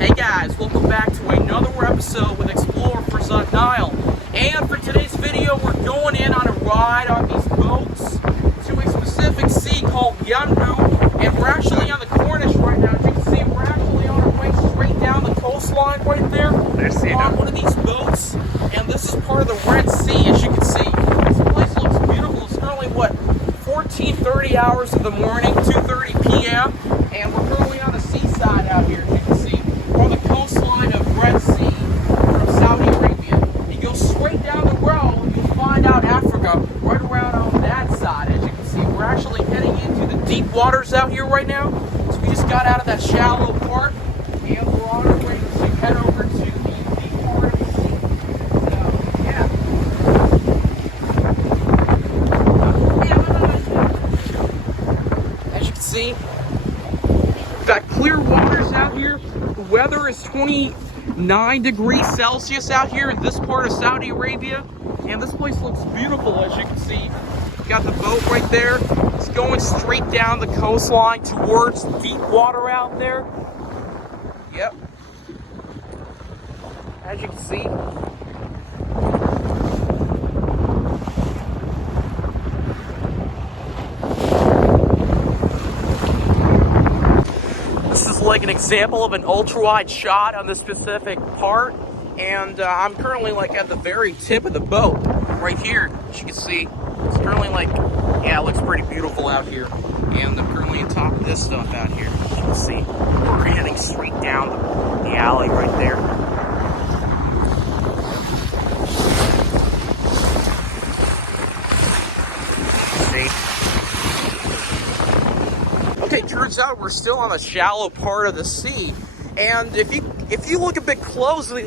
Hey guys, welcome back to another episode with Explorer for Sun Nile. And for today's video, we're going in on a ride on these boats to a specific sea called Yanbu. And we're actually on the Cornish right now. As you can see, we're actually on our way straight down the coastline right there on one of these boats. And this is part of the Red Sea, as you can see. This place looks beautiful. It's currently, 14:30 hours of the morning, 2:30 p.m. And we're currently on the seaside out here, as you can see. We're on the coastline of Red Sea from Saudi Arabia. You go straight down the road, and you'll find out Africa right around on that side. As you can see, we're actually heading into the deep waters out here right now. So we just got out of that shallow part, and we're on our way to head over to the deep part of the sea. So, yeah. As you can see, we've got clear waters out here. The weather is 29 degrees Celsius out here in this part of Saudi Arabia. And this place looks beautiful, as you can see. We've got the boat right there. It's going straight down the coastline towards deep water out there. Yep. As you can see. This is like an example of an ultra-wide shot on this specific part, and I'm currently like at the very tip of the boat right here. As you can see, it's currently like, yeah, it looks pretty beautiful out here, and I'm currently on top of this stuff out here. As you can see, we're heading straight down the alley right there. Okay, turns out we're still on the shallow part of the sea, and if you look a bit closely,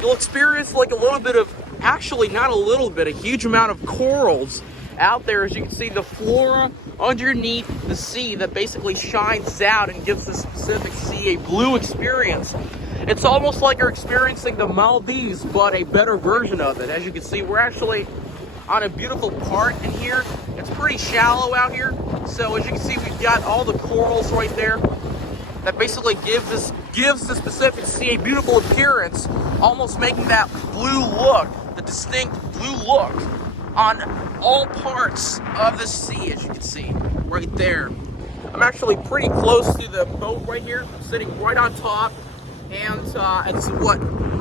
you'll experience like a little bit of, actually not a little bit, a huge amount of corals out there. As you can see, the flora underneath the sea that basically shines out and gives the specific sea a blue experience. It's almost like you're experiencing the Maldives, but a better version of it. As you can see, we're actually on a beautiful part in here. It's pretty shallow out here. So as you can see, we've got all the corals right there that basically gives the specific sea a beautiful appearance, almost making that blue look, the distinct blue look on all parts of the sea, as you can see right there. I'm actually pretty close to the boat right here. I'm sitting right on top, and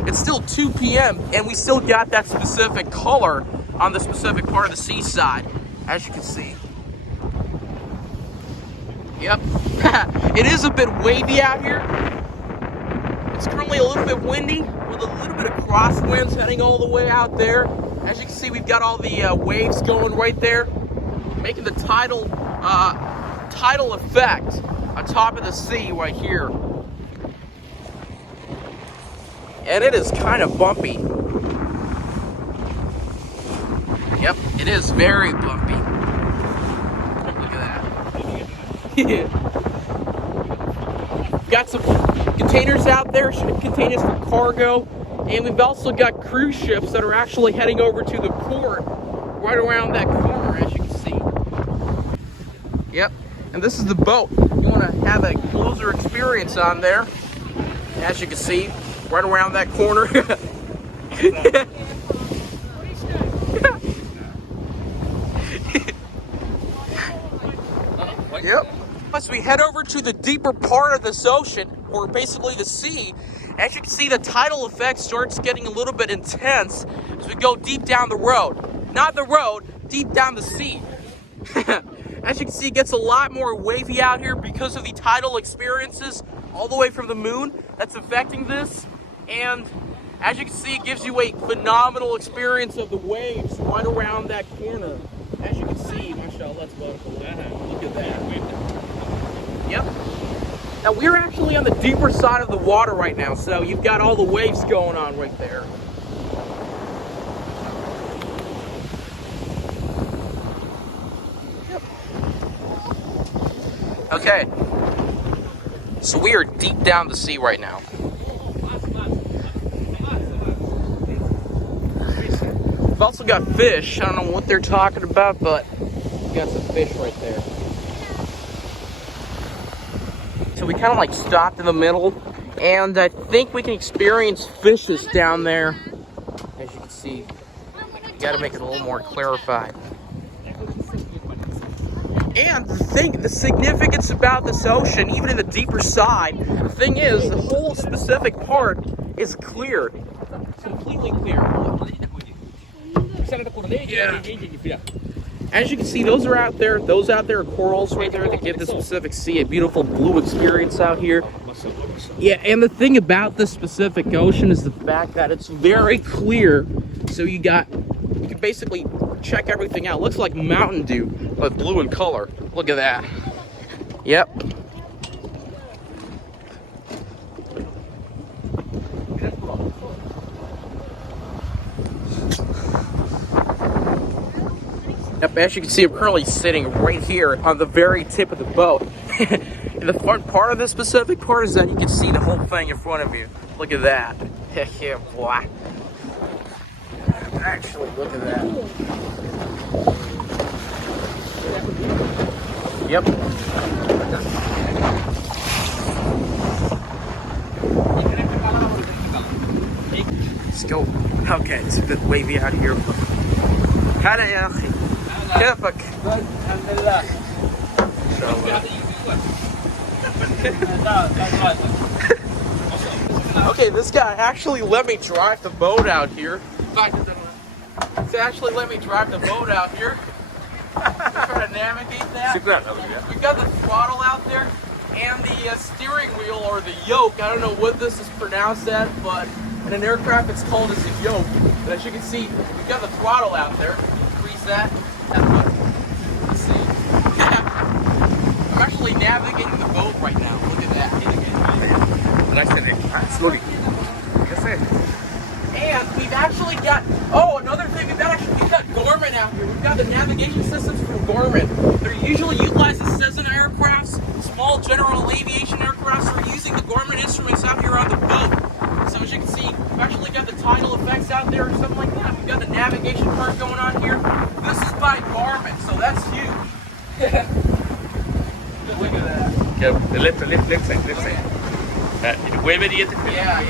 it's still 2 p.m. and we still got that specific color on the specific part of the seaside, as you can see. Yep. It is a bit wavy out here. It's currently a little bit windy with a little bit of crosswinds heading all the way out there. As you can see, we've got all the waves going right there, making the tidal effect on top of the sea right here. And it is kind of bumpy. Yep, it is very bumpy. Look at that. Got some containers out there, containers for cargo, and we've also got cruise ships that are actually heading over to the port right around that corner, as you can see. Yep, and this is the boat. You want to have a closer experience on there, as you can see, right around that corner. Yep. As we head over to the deeper part of this ocean, or basically the sea, as you can see, the tidal effect starts getting a little bit intense as we go deep down the road. Not the road, deep down the sea. As you can see, it gets a lot more wavy out here because of the tidal experiences all the way from the moon that's affecting this. And as you can see, it gives you a phenomenal experience of the waves right around that corner. As you can see, mashallah, that's beautiful. Look at that. Yep. Now we're actually on the deeper side of the water right now, so you've got all the waves going on right there. Yep. Okay. So we are deep down the sea right now. We've also got fish. I don't know what they're talking about, but we got some fish right there. So we kind of like stopped in the middle And I think we can experience fishes down there. As you can see, you gotta make it a little more clarified. And the significance about this ocean, even in the deeper side, the thing is, the whole specific part is clear. It's completely clear. Yeah. As you can see, those are out there. Those out there are corals right there that give this Pacific Sea a beautiful blue experience out here. Yeah, and the thing about this Pacific Ocean is the fact that it's very clear. So you can basically check everything out. It looks like Mountain Dew, but blue in color. Look at that. Yep. Yep, as you can see, I'm currently sitting right here on the very tip of the boat. And the fun part of this specific part is that you can see the whole thing in front of you. Look at that. Yeah, boy. Actually, look at that. Yep. Let's go. Okay, it's a bit wavy out here. هلا يا أخي. كيفك؟ الحمد لله. Okay, this guy actually let me drive the boat out here. He's actually let me drive the boat out here. Try to navigate that. We've got the throttle out there and the steering wheel, or the yoke. I don't know what this is pronounced at, but in an aircraft it's called as a yoke. But as you can see, we've got the throttle out there. Increase that. Let's see. I'm actually navigating the boat right now. Look at that. Slowly. And we've actually got, another thing, we've got Garmin out here. We've got the navigation systems from Garmin. They're usually utilized as Cessna aircrafts, small general aviation aircrafts. We're using the Garmin instruments out here on the boat. So as you can see, we've actually got the tidal effects out there or something like that. We've got the navigation part going on here. This is by Garmin, so that's huge. Look at that. Yeah, the left side. Wave it. Yeah.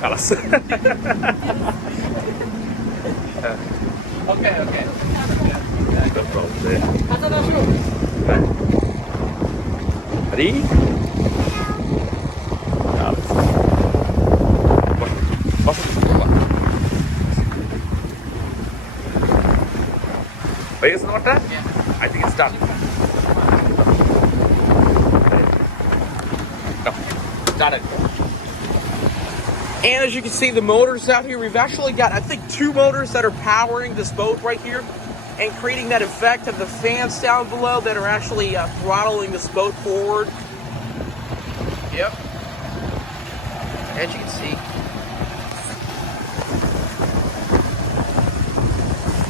خلاص. Okay. No problem there. Ready? Where is the water? Yeah. I think it's done. No, started. And as you can see, the motors out here, we've actually got, I think, 2 motors that are powering this boat right here and creating that effect of the fans down below that are actually throttling this boat forward. Yep. As you can see.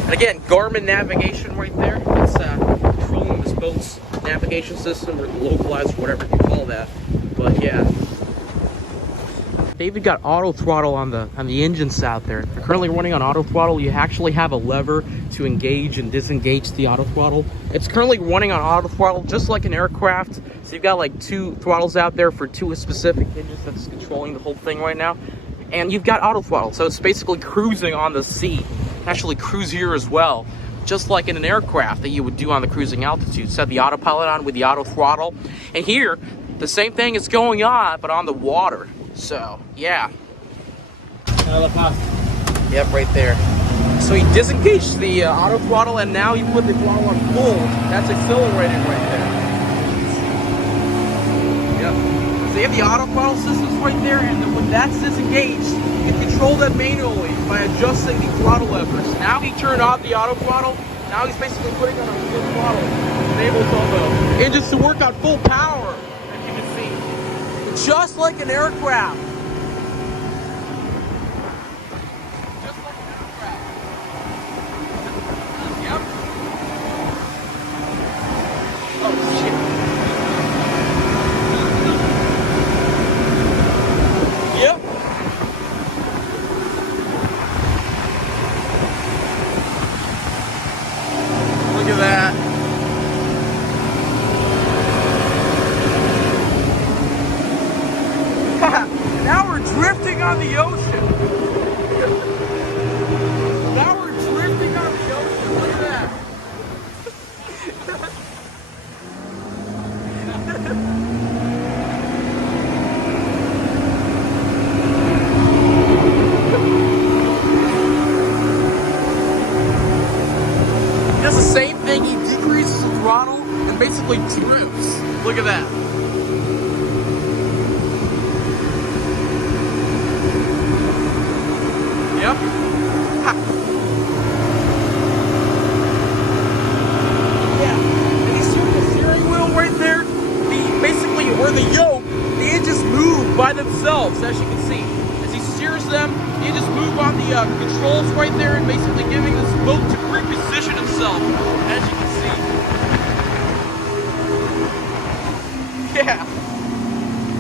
And again, Garmin navigation right there. It's controlling this boat's navigation system, or localized, whatever you call that. But yeah. David got auto throttle on the engines out there. If you're currently running on auto throttle, you actually have a lever to engage and disengage the auto throttle. It's currently running on auto throttle just like an aircraft. So you've got like 2 throttles out there for 2 specific engines that's controlling the whole thing right now. And you've got auto throttle, so it's basically cruising on the sea. Actually cruise here as well, just like in an aircraft that you would do on the cruising altitude. Set the autopilot on with the auto throttle. And here, the same thing is going on, but on the water. So, yeah. Yep, right there. So you disengage the auto throttle, and now you put the throttle on full. That's accelerating right there. Yep. So you have the auto throttle systems right there, and then when that's disengaged, you can control that manually by adjusting the throttle levers. Now he turned off the auto throttle. Now he's basically putting on a full throttle. Enables all the engines to work on full power, as you can see. Just like an aircraft. Just like an aircraft. Yep. Oh, shit. Yep. Look at that. and basically drifts. Look at that. Yep. Yeah. And you see the steering wheel right there? Basically, or the yoke, they just move by themselves, as you can see. As he steers them, he just move on the controls right there and basically giving this boat to reposition itself, as you can see. Yeah.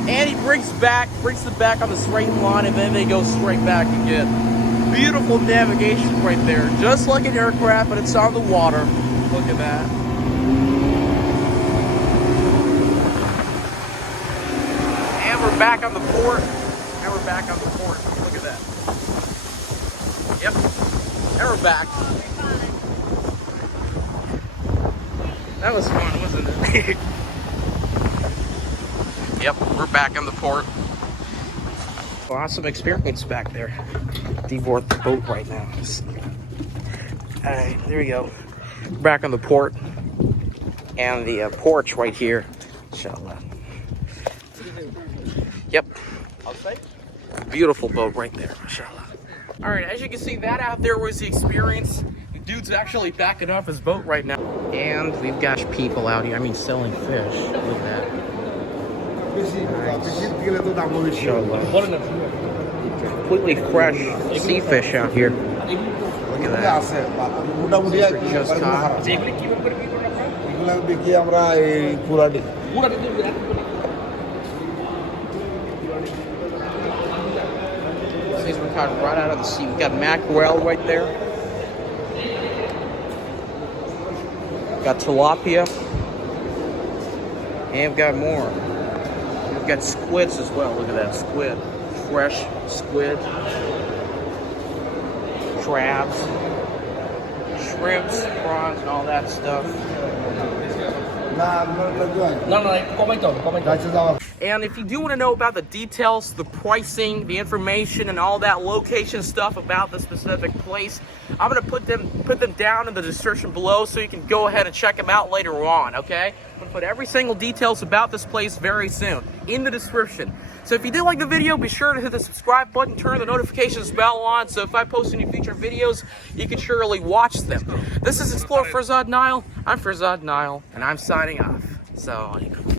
And he brings the back on the straight line, and then they go straight back again. Beautiful navigation right there, just like an aircraft, but it's on the water. Look at that. And we're back on the port. Look at that. Yep. And we're back. That was fun, wasn't it? Yep, we're back on the port. Awesome experience back there. Deboard the boat right now. Alright, there we go. Back on the port. And the porch right here. Inshallah. Yep. Beautiful boat right there, mashallah. Alright, as you can see, that out there was the experience. The dude's actually backing up his boat right now. And we've got people out here, selling fish. Look at that. Nice. Completely fresh sea fish out here. Look at that. Just caught. These were caught right out of the sea. We got mackerel right there. Got tilapia. And we've got more. We've got squids as well. Look at that squid. Fresh squid. Crabs. Shrimps, prawns, and all that stuff. And if you do want to know about the details, the pricing, the information, and all that location stuff about the specific place, I'm going to put them down in the description below so you can go ahead and check them out later on, okay? I'm going to put every single details about this place very soon in the description. So if you did like the video, be sure to hit the subscribe button, turn the notifications bell on, so if I post any future videos, you can surely watch them. This is Explorer Farzad Nile. I'm Farzad Nile, and I'm signing off. So.